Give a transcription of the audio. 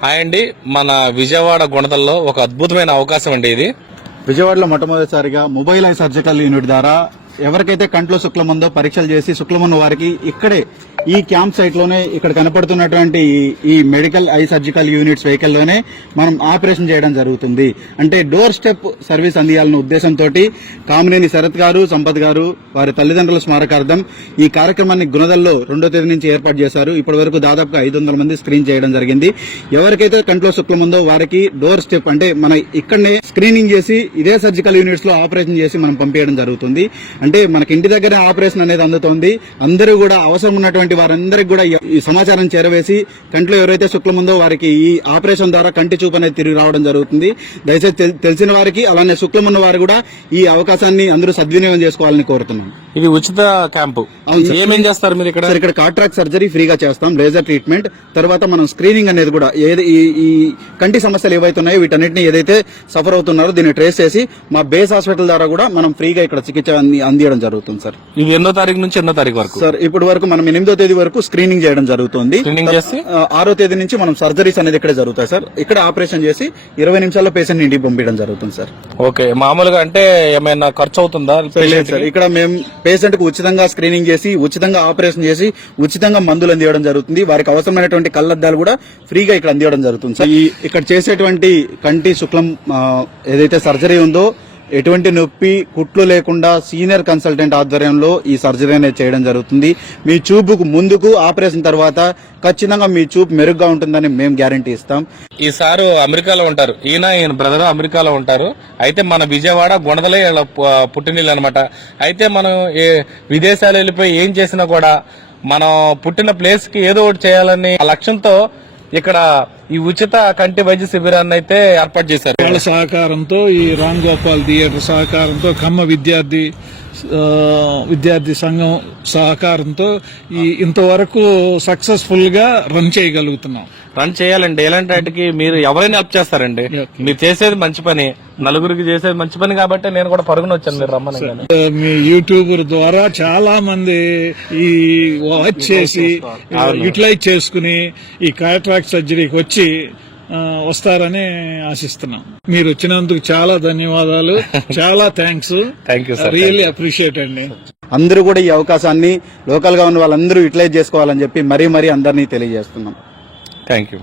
Hi అండి, మన విజయవాడ గుణదల్లో ఒక అద్భుతమైన అవకాశం అండి ఇది. విజయవాడలో మొట్టమొదటిసారిగా మొబైల్ ఐ సర్జికల్ యూనిట్ ద్వారా ఎవరికైతే కంట్లో శుక్లం ఉందో పరీక్షలు చేసి శుక్లం ఉన్న వారికి ఇక్కడే ఈ క్యాంప్ సైట్ లోనే ఇక్కడ కనపడుతున్నటువంటి ఈ medical I surgical units vehicle లోనే మనం ఆపరేషన్ చేయడం జరుగుతుంది. అంటే డోర్ స్టెప్ సర్వీస్ అందియాలన్న ఉద్దేశంతో కామినేని శరత్ గారు, సంపత్ గారు వారి తల్లిదండ్రుల స్మారకార్థం ఈ కార్యక్రమాన్ని గుణదల్లో 2వ తేదీ నుంచి ఏర్పాటు చేశారు. ఇప్పటి వరకు దాదాపుగా 500 మంది స్క్రీన్ చేయడం జరిగింది. ఎవరికైతే కంట్లో శుక్లం ఉందో వారికి డోర్ స్టెప్ అంటే మన ఇక్కడనే స్క్రీనింగ్ చేసి ఇదే సర్జికల్ యూనిట్స్ లో ఆపరేషన్ చేసి మనం పంపించడం జరుగుతుంది. అంటే మనకి ఇంటి దగ్గర ఆపరేషన్ అనేది అందుతోంది. అందరూ కూడా అవసరం ఉన్నటువంటి వారందరికీ కూడా ఈ సమాచారం చేరవేసి కంట్లో ఎవరైతే శుక్లం ఉందో వారికి ఈ ఆపరేషన్ ద్వారా కంటి చూపు అనేది తిరిగి రావడం జరుగుతుంది. దయచేసి తెలిసిన వారికి అలానే శుక్లం ఉన్న వారు కూడా ఈ అవకాశాన్ని అందరూ సద్వినియోగం చేసుకోవాలని కోరుతున్నాం. ఇది ఉచిత క్యాంపు. ఏమేం చేస్తారు మీరు ఇక్కడ? ఇక్కడ కాంట్రాక్ట్ సర్జరీ ఫ్రీగా చేస్తాం, లేజర్ ట్రీట్మెంట్, తర్వాత మనం స్క్రీనింగ్ అనేది కూడా ఈ కంటి సమస్యలు ఏవైతే ఉన్నాయో వీటన్నిటిని ఏదైతే సఫర్ అవుతున్నారో దీన్ని ట్రేస్ చేసి మా బేస్ హాస్పిటల్ ద్వారా కూడా మనం ఫ్రీగా ఇక్కడ చికిత్స అందించడం జరుగుతుంది సార్. ఇది ఎన్నో తారీఖు నుంచి ఎన్నో తారీఖు వరకు? సార్ ఇప్పటి వరకు మనం 8వ తేదీ వరకు స్క్రీనింగ్ చేయడం జరుగుతుంది. 6వ తేదీ నుంచి మనం సర్జరీస్ అనేది ఇక్కడే జరుగుతాయి సార్. ఇక్కడ ఆపరేషన్ చేసి 20 నిమిషాల్లో పేషెంట్ ఇంటికి పంపించడం జరుగుతుంది సార్. ఓకే, మామూలుగా అంటే ఏమైనా ఖర్చు అవుతుందా? సార్ ఇక్కడ మేము పేషెంట్ కు ఉచితంగా స్క్రీనింగ్ చేసి ఉచితంగా ఆపరేషన్ చేసి ఉచితంగా మందులు అందించడం జరుగుతుంది. వారికి అవసరమైనటువంటి కళ్లద్దాలు కూడా ఫ్రీగా ఇక్కడ అందించడం జరుగుతుంది సార్. ఇక్కడ చేసేటువంటి కంటి శుక్లం ఏదైతే సర్జరీ ఉందో ఎటువంటి నొప్పి కుట్లు లేకుండా సీనియర్ కన్సల్టెంట్ ఆధ్వర్యంలో ఈ సర్జరీ అనేది చేయడం జరుగుతుంది. మీ చూపుకు ముందుకు ఆపరేషన్ తర్వాత ఖచ్చితంగా మీ చూపు మెరుగ్గా ఉంటుందని మేము గ్యారంటీ ఇస్తాం. ఈ సారు అమెరికాలో ఉంటారు, ఈయన బ్రదర్ అమెరికాలో ఉంటారు. అయితే మన విజయవాడ గుణదలే పుట్టినీళ్ళు అనమాట. అయితే మనం విదేశాలు వెళ్ళిపోయి ఏం చేసినా కూడా మనం పుట్టిన ప్లేస్ కి ఏదో ఒకటి చేయాలని లక్ష్యంతో ఇక్కడ ఈ ఉచిత కంటి వైద్య శిబిరాన్ని అయితే ఏర్పాటు చేశారు. వాళ్ళ సహకారంతో ఈ రామ్ గోపాల్ థియేటర్ సహకారంతో ఖమ్మ విద్యార్థి సంఘం సహకారంతో ఇంతవరకు సక్సెస్ఫుల్ గా రన్ చేయగలుగుతున్నాం. రన్ చేయాలండి. ఎలాంటి వాటికి మీరు ఎవరైనా హెల్ప్ చేస్తారండి. మీరు చేసేది మంచి పని, నలుగురికి చేసేది మంచి పని కాబట్టి నేను కూడా పరుగున వచ్చాను మీరు రమ్మని. మీ యూట్యూబర్ ద్వారా చాలా మంది ఈ వాచ్ చేసి యూటిలైజ్ చేసుకుని ఈ కాంట్రాక్ట్ సర్జరీకి వచ్చి వస్తారని ఆశిస్తున్నాం. మీరు వచ్చినందుకు చాలా ధన్యవాదాలు, చాలా థ్యాంక్స్. రియల్లీ అప్రిషియేట్ అండి. అందరూ కూడా ఈ అవకాశాన్ని లోకల్ గా ఉన్న వాళ్ళందరూ యూటిలైజ్ చేసుకోవాలని చెప్పి మరీ అందరినీ తెలియజేస్తున్నాం. Thank you.